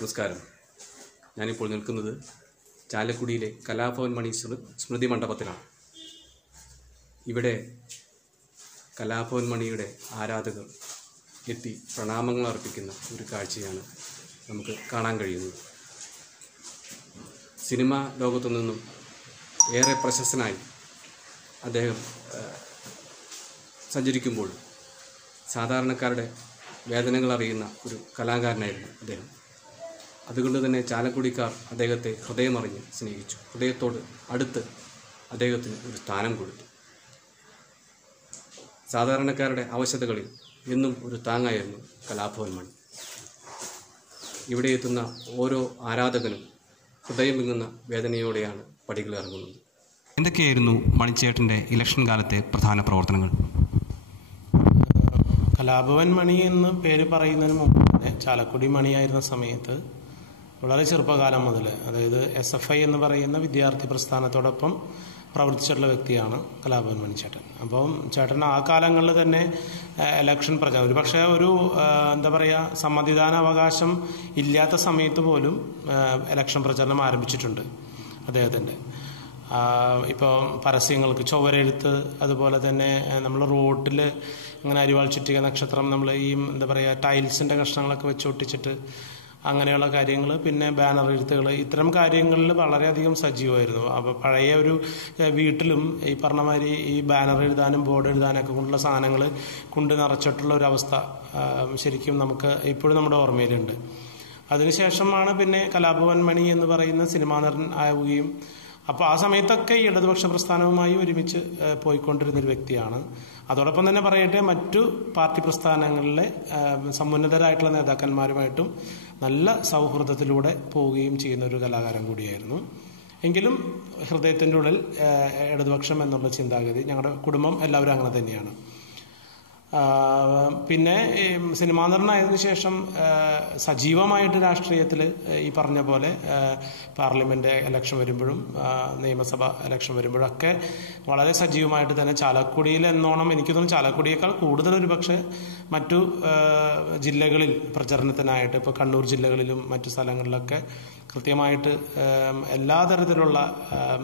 നമസ്കാരം. ഞാനിപ്പോൾ നിൽക്കുന്നത് ചാലക്കുടിയിലെ കലാഭവൻ മണി സ്മൃതി മണ്ഡപത്തിലാണ്. ഇവിടെ കലാഭവൻ മണിയുടെ ആരാധകർ എത്തി പ്രണാമങ്ങൾ അർപ്പിക്കുന്ന ഒരു കാഴ്ചയാണ് നമുക്ക് കാണാൻ കഴിയുന്നത്. സിനിമാ ലോകത്തു നിന്നും ഏറെ പ്രശസ്തനായി അദ്ദേഹം സഞ്ചരിക്കുമ്പോൾ സാധാരണക്കാരുടെ വേദനകൾ അറിയുന്ന ഒരു കലാകാരനായിരുന്നു അദ്ദേഹം. അതുകൊണ്ട് തന്നെ ചാലക്കുടിക്കാർ അദ്ദേഹത്തെ ഹൃദയമറിഞ്ഞ് സ്നേഹിച്ചു. ഹൃദയത്തോട് അടുത്ത് അദ്ദേഹത്തിന് ഒരു സ്ഥാനം കൊടുത്തു. സാധാരണക്കാരുടെ ആവശ്യതകളിൽ എന്നും ഒരു താങ്ങായിരുന്നു കലാഭവൻ മണി. ഇവിടെ എത്തുന്ന ഓരോ ആരാധകനും ഹൃദയം വിങ്ങുന്ന വേദനയോടെയാണ് പടികൾ ഇറങ്ങുന്നത്. എന്തൊക്കെയായിരുന്നു മണിച്ചേട്ടന്റെ ഇലക്ഷൻ കാലത്തെ പ്രധാന പ്രവർത്തനങ്ങൾ? കലാഭവൻ മണി എന്ന് പേര് പറയുന്നതിന് മുമ്പ് തന്നെ ചാലക്കുടി മണിയായിരുന്ന സമയത്ത് വളരെ ചെറുപ്പകാലം മുതൽ അതായത് എസ് എഫ് ഐ എന്ന് പറയുന്ന വിദ്യാർത്ഥി പ്രസ്ഥാനത്തോടൊപ്പം പ്രവർത്തിച്ചിട്ടുള്ള വ്യക്തിയാണ് കലാഭവൻ മണിച്ചേട്ടൻ. ചേട്ടൻ അപ്പം ചേട്ടൻ ആ കാലങ്ങളിൽ തന്നെ ഇലക്ഷൻ പ്രചാരണം ഒരു പക്ഷേ ഒരു എന്താ പറയുക സമ്മതിദാന അവകാശം ഇല്ലാത്ത സമയത്ത് പോലും ഇലക്ഷൻ പ്രചരണം ആരംഭിച്ചിട്ടുണ്ട് അദ്ദേഹത്തിന്റെ. ഇപ്പോൾ പരസ്യങ്ങൾക്ക് ചുവരെഴുത്ത് അതുപോലെ തന്നെ നമ്മൾ റോട്ടിൽ ഇങ്ങനെ അരിവാൾ ചുറ്റിക നക്ഷത്രം നമ്മൾ ഈ എന്താ പറയുക ടൈൽസിന്റെ കഷ്ണങ്ങളൊക്കെ വെച്ച് ഒട്ടിച്ചിട്ട് അങ്ങനെയുള്ള കാര്യങ്ങൾ പിന്നെ ബാനർ എഴുത്തുകൾ ഇത്തരം കാര്യങ്ങളിൽ വളരെയധികം സജീവമായിരുന്നു. അപ്പോൾ പഴയ ഒരു വീട്ടിലും ഈ പറഞ്ഞ മാതിരി ഈ ബാനർ എഴുതാനും ബോർഡ് എഴുതാനൊക്കെ കൊണ്ടുള്ള സാധനങ്ങൾ കൊണ്ട് നിറച്ചിട്ടുള്ള ഒരു അവസ്ഥ ശരിക്കും നമുക്ക് ഇപ്പോഴും നമ്മുടെ ഓർമ്മയിലുണ്ട്. അതിനുശേഷമാണ് പിന്നെ കലാഭവൻ മണി എന്ന് പറയുന്ന സിനിമാ നടൻ ആവുകയും അപ്പോൾ ആ സമയത്തൊക്കെ ഈ ഇടതുപക്ഷ പ്രസ്ഥാനവുമായി ഒരുമിച്ച് പോയിക്കൊണ്ടിരുന്നൊരു വ്യക്തിയാണ്. അതോടൊപ്പം തന്നെ പറയട്ടെ മറ്റു പാർട്ടി പ്രസ്ഥാനങ്ങളിലെ സമുന്നതരായിട്ടുള്ള നേതാക്കന്മാരുമായിട്ടും നല്ല സൗഹൃദത്തിലൂടെ പോവുകയും ചെയ്യുന്ന ഒരു കലാകാരൻ കൂടിയായിരുന്നു. എങ്കിലും ഹൃദയത്തിന്റെ ഉള്ളിൽ ഇടതുപക്ഷം എന്നുള്ള ചിന്താഗതി ഞങ്ങളുടെ കുടുംബം എല്ലാവരും അങ്ങനെ തന്നെയാണ്. പിന്നെ സിനിമാ നിർണയതിനു ശേഷം സജീവമായിട്ട് രാഷ്ട്രീയത്തിൽ ഈ പറഞ്ഞ പോലെ പാർലമെന്റ് ഇലക്ഷൻ വരുമ്പോഴും നിയമസഭ ഇലക്ഷൻ വരുമ്പോഴും ഒക്കെ വളരെ സജീവമായിട്ട് തന്നെ ചാലക്കുടിയിൽ എന്നോണം എനിക്ക് തോന്നുന്നു ചാലക്കുടിയേക്കാൾ കൂടുതൽ ഒരു പക്ഷേ മറ്റു ജില്ലകളിൽ പ്രചരണത്തിനായിട്ട് ഇപ്പോൾ കണ്ണൂർ ജില്ലകളിലും മറ്റു സ്ഥലങ്ങളിലൊക്കെ കൃത്യമായിട്ട് എല്ലാ തരത്തിലുള്ള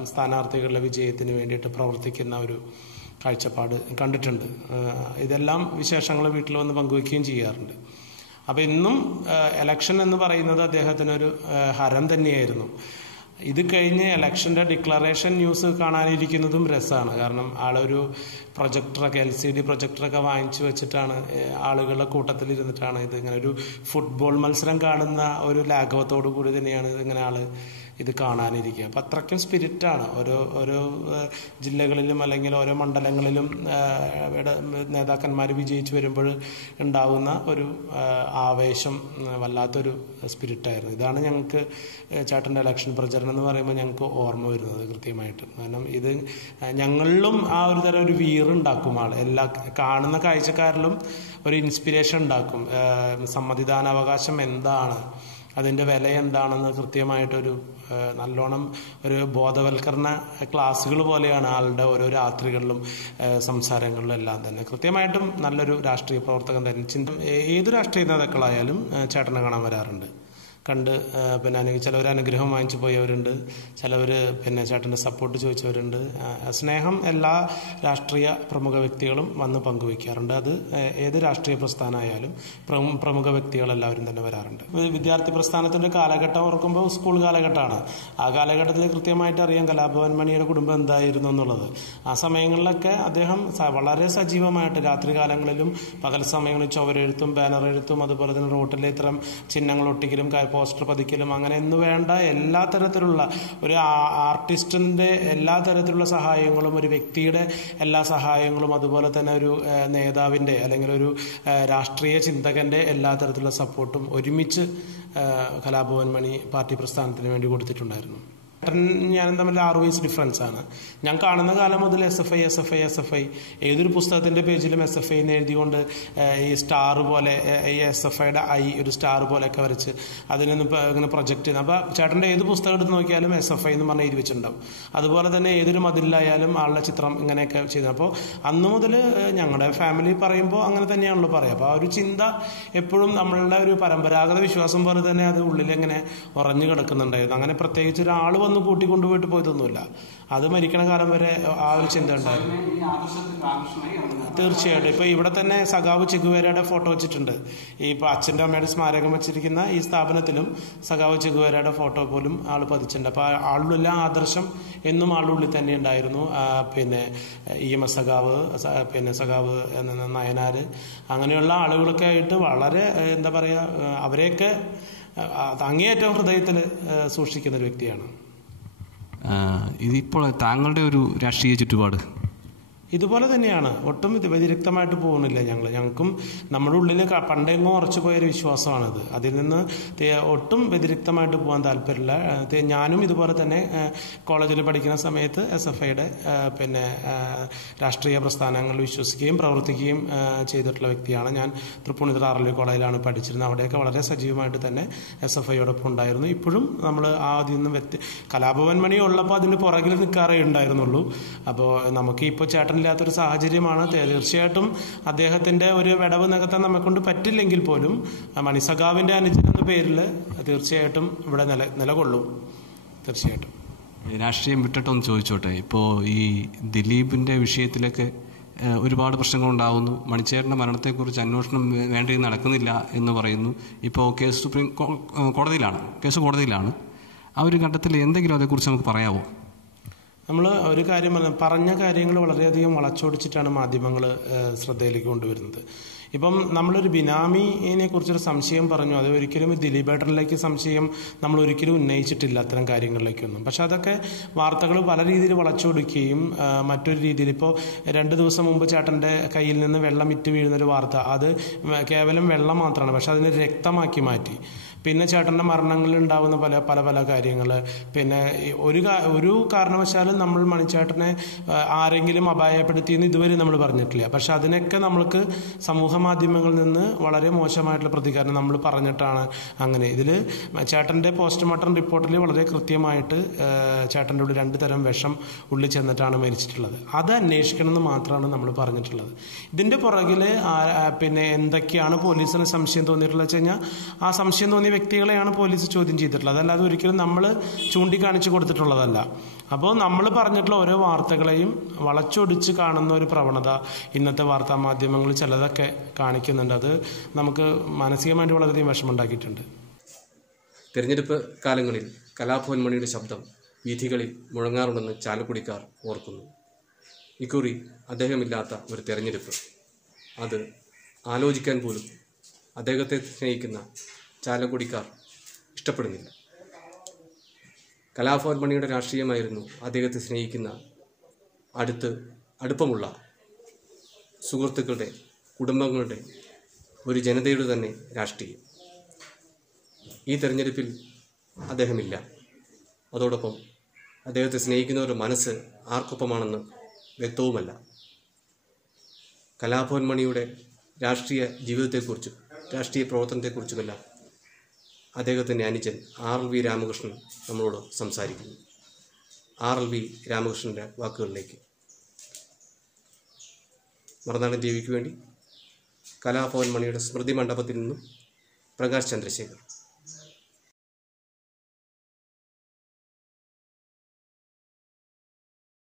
സ്ഥാനാർത്ഥികളുടെ വിജയത്തിന് വേണ്ടിയിട്ട് പ്രവർത്തിക്കുന്ന ഒരു കാഴ്ചപ്പാട് കണ്ടിട്ടുണ്ട്. ഇതെല്ലാം വിശേഷങ്ങൾ വീട്ടിൽ വന്ന് പങ്കുവയ്ക്കുകയും ചെയ്യാറുണ്ട്. അപ്പോൾ ഇന്നും എലക്ഷൻ എന്ന് പറയുന്നത് അദ്ദേഹത്തിനൊരു ഹരം തന്നെയായിരുന്നു. ഇത് കഴിഞ്ഞ് ഇലക്ഷന്റെ ഡിക്ലറേഷൻ ന്യൂസ് കാണാനിരിക്കുന്നതും രസമാണ്. കാരണം ആളൊരു പ്രൊജക്ടറൊക്കെ എൽ സി ഡി പ്രൊജക്ടറൊക്കെ വാങ്ങിച്ചു വെച്ചിട്ടാണ് ആളുകളുടെ കൂട്ടത്തിൽ ഇരുന്നിട്ടാണ് ഇത് ഇങ്ങനെ ഒരു ഫുട്ബോൾ മത്സരം കാണുന്ന ഒരു ലാഘവത്തോടു കൂടി തന്നെയാണ് ഇതിങ്ങനെ ആൾ ഇത് കാണാനിരിക്കുക. അപ്പം അത്രയ്ക്കും സ്പിരിറ്റാണ്. ഓരോ ഓരോ ജില്ലകളിലും അല്ലെങ്കിൽ ഓരോ മണ്ഡലങ്ങളിലും നേതാക്കന്മാർ വിജയിച്ചു വരുമ്പോൾ ഉണ്ടാവുന്ന ഒരു ആവേശം വല്ലാത്തൊരു സ്പിരിറ്റായിരുന്നു. ഇതാണ് ഞങ്ങൾക്ക് ചേട്ടന്റെ ഇലക്ഷൻ പ്രചരണം എന്ന് പറയുമ്പോൾ ഞങ്ങൾക്ക് ഓർമ്മ വരുന്നത് കൃത്യമായിട്ട്. കാരണം ഇത് ഞങ്ങളിലും ആ ഒരു തരം ഒരു വീറുണ്ടാക്കും ആൾ എല്ലാ കാണുന്ന കാഴ്ചക്കാരിലും ഒരു ഇൻസ്പിരേഷൻ ഉണ്ടാക്കും. സമ്മതിദാനാവകാശം എന്താണ്? അതിന്റെ വില എന്താണെന്ന് കൃത്യമായിട്ടൊരു നല്ലോണം ഒരു ബോധവൽക്കരണ ക്ലാസ്സുകൾ പോലെയാണ് ആളുടെ ഓരോ രാത്രികളിലും സംസാരങ്ങളിലും എല്ലാം തന്നെ. കൃത്യമായിട്ടും നല്ലൊരു രാഷ്ട്രീയ പ്രവർത്തകൻ തന്നെ. ചിന്ത ഏത് രാഷ്ട്രീയ നേതാക്കളായാലും ചേട്ടനെ കാണാൻ വരാറുണ്ട്. കണ്ട് പിന്നെ അനു ചിലവർ അനുഗ്രഹം വാങ്ങിച്ചു പോയവരുണ്ട്. ചിലവർ പിന്നെ ചേട്ടന്റെ സപ്പോർട്ട് ചോദിച്ചവരുണ്ട്. സ്നേഹം എല്ലാ രാഷ്ട്രീയ പ്രമുഖ വ്യക്തികളും വന്ന് പങ്കുവയ്ക്കാറുണ്ട്. അത് ഏത് രാഷ്ട്രീയ പ്രസ്ഥാനമായാലും പ്രമു- പ്രമുഖ വ്യക്തികളെല്ലാവരും തന്നെ വരാറുണ്ട്. വിദ്യാർത്ഥി പ്രസ്ഥാനത്തിന്റെ കാലഘട്ടം ഓർക്കുമ്പോൾ സ്കൂൾ കാലഘട്ടമാണ്. ആ കാലഘട്ടത്തിൽ കൃത്യമായിട്ട് അറിയാം കലാഭവൻ മണിയുടെ കുടുംബം എന്തായിരുന്നു എന്നുള്ളത്. ആ സമയങ്ങളിലൊക്കെ അദ്ദേഹം വളരെ സജീവമായിട്ട് രാത്രി കാലങ്ങളിലും പകൽ സമയങ്ങളിൽ ചുവരെഴുത്തും ബാനർ എഴുത്തും അതുപോലെ തന്നെ റോട്ടിലെ ഇത്തരം ചിഹ്നങ്ങൾ ഒട്ടിക്കലും പോസ്റ്റർ പതിക്കലും അങ്ങനെ എന്ന് വേണ്ട. എല്ലാ തരത്തിലുള്ള ഒരു ആർട്ടിസ്റ്റിന്റെ എല്ലാ തരത്തിലുള്ള സഹായങ്ങളും ഒരു വ്യക്തിയുടെ എല്ലാ സഹായങ്ങളും അതുപോലെ തന്നെ ഒരു നേതാവിന്റെ അല്ലെങ്കിൽ ഒരു രാഷ്ട്രീയ ചിന്തകന്റെ എല്ലാ തരത്തിലുള്ള സപ്പോർട്ടും ഒരുമിച്ച് കലാഭവൻ മണി പാർട്ടി പ്രസ്ഥാനത്തിന് വേണ്ടി കൊടുത്തിട്ടുണ്ടായിരുന്നു. ചേട്ടൻ ഞാനും തമ്മിൽ ആറ് വയസ്സ് ഡിഫറൻസ് ആണ്. ഞാൻ കാണുന്ന കാലം മുതൽ S F I S F I S F I ഏതൊരു പുസ്തകത്തിന്റെ പേജിലും എസ് എഫ് ഐ എന്ന് എഴുതിക്കൊണ്ട് ഈ സ്റ്റാർ പോലെ ഈ എസ് എഫ് ഐയുടെ ഐ ഒരു സ്റ്റാർ പോലെയൊക്കെ വരച്ച് അതിനൊന്ന് ഇങ്ങനെ പ്രൊജക്ട് ചെയ്യുന്നത്. അപ്പോൾ ചേട്ടന്റെ ഏത് പുസ്തകം എടുത്ത് നോക്കിയാലും എസ് എഫ് ഐ എന്ന് പറഞ്ഞ് എഴുതി വെച്ചിട്ടുണ്ടാവും അതുപോലെ തന്നെ ഏതൊരു മതിലായാലും ആളുടെ ചിത്രം ഇങ്ങനെയൊക്കെ ചെയ്തത് അപ്പോൾ അന്ന് മുതൽ ഞങ്ങളുടെ ഫാമിലി പറയുമ്പോൾ അങ്ങനെ തന്നെയാണല്ലോ പറയുക. അപ്പോൾ ആ ഒരു ചിന്ത എപ്പോഴും നമ്മളുടെ ഒരു പരമ്പരാഗത വിശ്വാസം പോലെ തന്നെ അത് ഉള്ളിൽ എങ്ങനെ ഉറഞ്ഞു കിടക്കുന്നുണ്ടായിരുന്നു. അങ്ങനെ പ്രത്യേകിച്ച് ഒരാൾ വന്ന് കൂട്ടിക്കൊണ്ടുപോയിട്ട് പോയതൊന്നുമില്ല. അത് മരിക്കണ കാലം വരെ ആ ഒരു ചിന്ത ഉണ്ടായിരുന്നു തീർച്ചയായിട്ടും. ഇപ്പൊ ഇവിടെ തന്നെ സഖാവ് ചെഗുവേരയുടെ ഫോട്ടോ വെച്ചിട്ടുണ്ട്. ഈ ഇപ്പൊ അച്ഛന്റെ അമ്മയുടെ സ്മാരകം വെച്ചിരിക്കുന്ന ഈ സ്ഥാപനത്തിലും സഖാവ് ചെഗുവേരയുടെ ഫോട്ടോ പോലും ആൾ പതിച്ചിട്ടുണ്ട്. അപ്പൊ ആളുള്ള ആദർശം എന്നും ആളുടെ ഉള്ളിൽ തന്നെ ഉണ്ടായിരുന്നു. പിന്നെ ഇ എം എസ് സഖാവ് പിന്നെ സഖാവ് നയനാര് അങ്ങനെയുള്ള ആളുകളൊക്കെ ആയിട്ട് വളരെ എന്താ പറയാ അവരെയൊക്കെ അങ്ങേയറ്റം ഹൃദയത്തിൽ സൂക്ഷിക്കുന്ന ഒരു വ്യക്തിയാണ്. ഇതിപ്പോൾ താങ്കളുടെ ഒരു രാഷ്ട്രീയ ചുറ്റുപാട്. ഇതുപോലെ തന്നെയാണ്. ഒട്ടും ഇത് വ്യതിരിക്തമായിട്ട് പോകുന്നില്ല ഞങ്ങൾ ഞങ്ങൾക്കും നമ്മുടെ ഉള്ളിൽ പണ്ടെങ്ങോ ഉറച്ചു പോയൊരു വിശ്വാസമാണിത്. അതിൽ നിന്ന് ഒട്ടും വ്യതിരിക്തമായിട്ട് പോകാൻ താല്പര്യമില്ല. ഞാനും ഇതുപോലെ തന്നെ കോളേജിൽ പഠിക്കുന്ന സമയത്ത് എസ് എഫ് ഐയുടെ പിന്നെ രാഷ്ട്രീയ പ്രസ്ഥാനങ്ങളിൽ വിശ്വസിക്കുകയും പ്രവർത്തിക്കുകയും ചെയ്തിട്ടുള്ള വ്യക്തിയാണ് ഞാൻ. തൃപ്പൂണിത്തുറ ആർലി കോളേജിലാണ് പഠിച്ചിരുന്നത്. അവിടെയൊക്കെ വളരെ സജീവമായിട്ട് തന്നെ എസ് എഫ് ഐയോടൊപ്പം ഉണ്ടായിരുന്നു. ഇപ്പോഴും നമ്മൾ ആ അതിൽ നിന്നും വ്യത്യ കലാഭവൻ മണി ഉള്ളപ്പോൾ അതിന്റെ പുറകിൽ നിൽക്കാറേ ഉണ്ടായിരുന്നുള്ളൂ. അപ്പോൾ നമുക്ക് ഇപ്പോൾ ചേട്ടനില്ലാത്തൊരു സാഹചര്യമാണ്. തീർച്ചയായിട്ടും അദ്ദേഹത്തിന്റെ ഒരു വിടവ് നികത്താൻ നമ്മെക്കൊണ്ട് പറ്റില്ലെങ്കിൽ പോലും മണിസഖാവിന്റെ അനുജൻ എന്ന പേരിൽ തീർച്ചയായിട്ടും ഇവിടെ നില നിലകൊള്ളും. തീർച്ചയായിട്ടും. രാഷ്ട്രീയം വിട്ടിട്ടൊന്ന് ചോദിച്ചോട്ടെ? ഇപ്പോൾ ഈ ദിലീപിന്റെ വിഷയത്തിലൊക്കെ ഒരുപാട് പ്രശ്നങ്ങൾ ഉണ്ടാവുന്നു മണിച്ചേരന്റെ മരണത്തെക്കുറിച്ച് അന്വേഷണം വേണ്ട നടക്കുന്നില്ല എന്ന് പറയുന്നു. ഇപ്പോൾ കേസ് സുപ്രീം കോടതിയിലാണ് കേസ് കോടതിയിലാണ്. ആ ഒരു ഘട്ടത്തിൽ എന്തെങ്കിലും അതേക്കുറിച്ച് നമുക്ക് പറയാമോ നമ്മൾ ഒരു കാര്യം പറഞ്ഞ കാര്യങ്ങൾ വളരെയധികം വളച്ചൊടിച്ചിട്ടാണ് മാധ്യമങ്ങൾ ശ്രദ്ധയിലേക്ക് കൊണ്ടുവരുന്നത്. ഇപ്പം നമ്മളൊരു ബിനാമിനെ കുറിച്ചൊരു സംശയം പറഞ്ഞു. അത് ഒരിക്കലും ദിലീപേട്ടനിലേക്ക് സംശയം നമ്മൾ ഒരിക്കലും ഉന്നയിച്ചിട്ടില്ല അത്തരം കാര്യങ്ങളിലേക്കൊന്നും. പക്ഷെ അതൊക്കെ വാർത്തകൾ പല രീതിയിൽ വളച്ചൊടുക്കുകയും മറ്റൊരു രീതിയിൽ ഇപ്പോൾ രണ്ട് ദിവസം മുമ്പ് ചേട്ടന്റെ കയ്യിൽ നിന്ന് വെള്ളം ഇറ്റ് വീഴുന്നൊരു വാർത്ത. അത് കേവലം വെള്ളം മാത്രമാണ്. പക്ഷെ അതിനെ രക്തമാക്കി മാറ്റി. പിന്നെ ചേട്ടന്റെ മരണങ്ങളിൽ ഉണ്ടാവുന്ന പല പല പല കാര്യങ്ങൾ പിന്നെ ഒരു ഒരു കാരണവശാലും നമ്മൾ മണിച്ചേട്ടനെ ആരെങ്കിലും അപായപ്പെടുത്തിയെന്ന് ഇതുവരെ നമ്മൾ പറഞ്ഞിട്ടില്ല. പക്ഷെ അതിനൊക്കെ നമ്മൾക്ക് സമൂഹ മാധ്യമങ്ങളിൽ നിന്ന് വളരെ മോശമായിട്ടുള്ള പ്രതികരണം നമ്മൾ പറഞ്ഞിട്ടാണ് അങ്ങനെ. ഇതിൽ ചേട്ടന്റെ പോസ്റ്റ്മോർട്ടം റിപ്പോർട്ടിൽ വളരെ കൃത്യമായിട്ട് ചേട്ടന്റെ ഉള്ളിൽ രണ്ട് തരം വിഷം ഉള്ളിൽ ചെന്നിട്ടാണ് മരിച്ചിട്ടുള്ളത്. അത് അന്വേഷിക്കണം എന്ന് മാത്രമാണ് നമ്മൾ പറഞ്ഞിട്ടുള്ളത്. ഇതിന്റെ പുറകിൽ പിന്നെ എന്തൊക്കെയാണ് പോലീസിന് സംശയം തോന്നിയിട്ടുള്ളത് വെച്ച് കഴിഞ്ഞാൽ ആ സംശയം തോന്നിയ വ്യക്തികളെയാണ് പോലീസ് ചോദ്യം ചെയ്തിട്ടുള്ളത്. അതല്ലാതെ ഒരിക്കലും നമ്മൾ ചൂണ്ടിക്കാണിച്ച് കൊടുത്തിട്ടുള്ളതല്ല. അപ്പോൾ നമ്മൾ പറഞ്ഞിട്ടുള്ള ഓരോ വാർത്തകളെയും വളച്ചൊടിച്ച് കാണുന്ന ഒരു പ്രവണത ഇന്നത്തെ വാർത്താ മാധ്യമങ്ങൾ ചിലതൊക്കെ കാണിക്കുന്നുണ്ട്. അത് നമുക്ക് മാനസികമായിട്ട് വളരെയധികം വിഷമമുണ്ടാക്കിയിട്ടുണ്ട്. തിരഞ്ഞെടുപ്പ് കാലങ്ങളിൽ കലാഭവൻമണിയുടെ ശബ്ദം വീഥികളിൽ മുഴങ്ങാറുണ്ടെന്ന് ചാലക്കുടിക്കാർ ഓർക്കുന്നു. ഇക്കുറി അദ്ദേഹമില്ലാത്ത ഒരു തെരഞ്ഞെടുപ്പ്. അത് ആലോചിക്കാൻ പോലും അദ്ദേഹത്തെ സ്നേഹിക്കുന്ന ചാലക്കുടിക്കാർ ഇഷ്ടപ്പെടുന്നില്ല. കലാഭവൻ മണിയുടെ രാഷ്ട്രീയമായിരുന്നു അദ്ദേഹത്തെ സ്നേഹിക്കുന്ന അടുത്ത് അടുപ്പമുള്ള സുഹൃത്തുക്കളുടെ കുടുംബങ്ങളുടെ ഒരു ജനതയുടെ തന്നെ രാഷ്ട്രീയം. ഈ തെരഞ്ഞെടുപ്പിൽ അദ്ദേഹമില്ല. അതോടൊപ്പം അദ്ദേഹത്തെ സ്നേഹിക്കുന്നവരുടെ മനസ്സ് ആർക്കൊപ്പമാണെന്ന് വ്യക്തവുമല്ല. കലാഭവൻ മണിയുടെ രാഷ്ട്രീയ ജീവിതത്തെക്കുറിച്ചും രാഷ്ട്രീയ പ്രവർത്തനത്തെക്കുറിച്ചുമെല്ലാം അദ്ദേഹത്തിന്റെ അനുജൻ ആർ എൽ വി രാമകൃഷ്ണൻ നമ്മളോട് സംസാരിക്കുന്നു. ആർ എൽ വി രാമകൃഷ്ണന്റെ വാക്കുകളിലേക്ക്. മറുനാടൻ ടി വിക്ക് വേണ്ടി കലാഭവൻ മണിയുടെ സ്മൃതി മണ്ഡപത്തിൽ നിന്നും പ്രകാശ് ചന്ദ്രശേഖർ.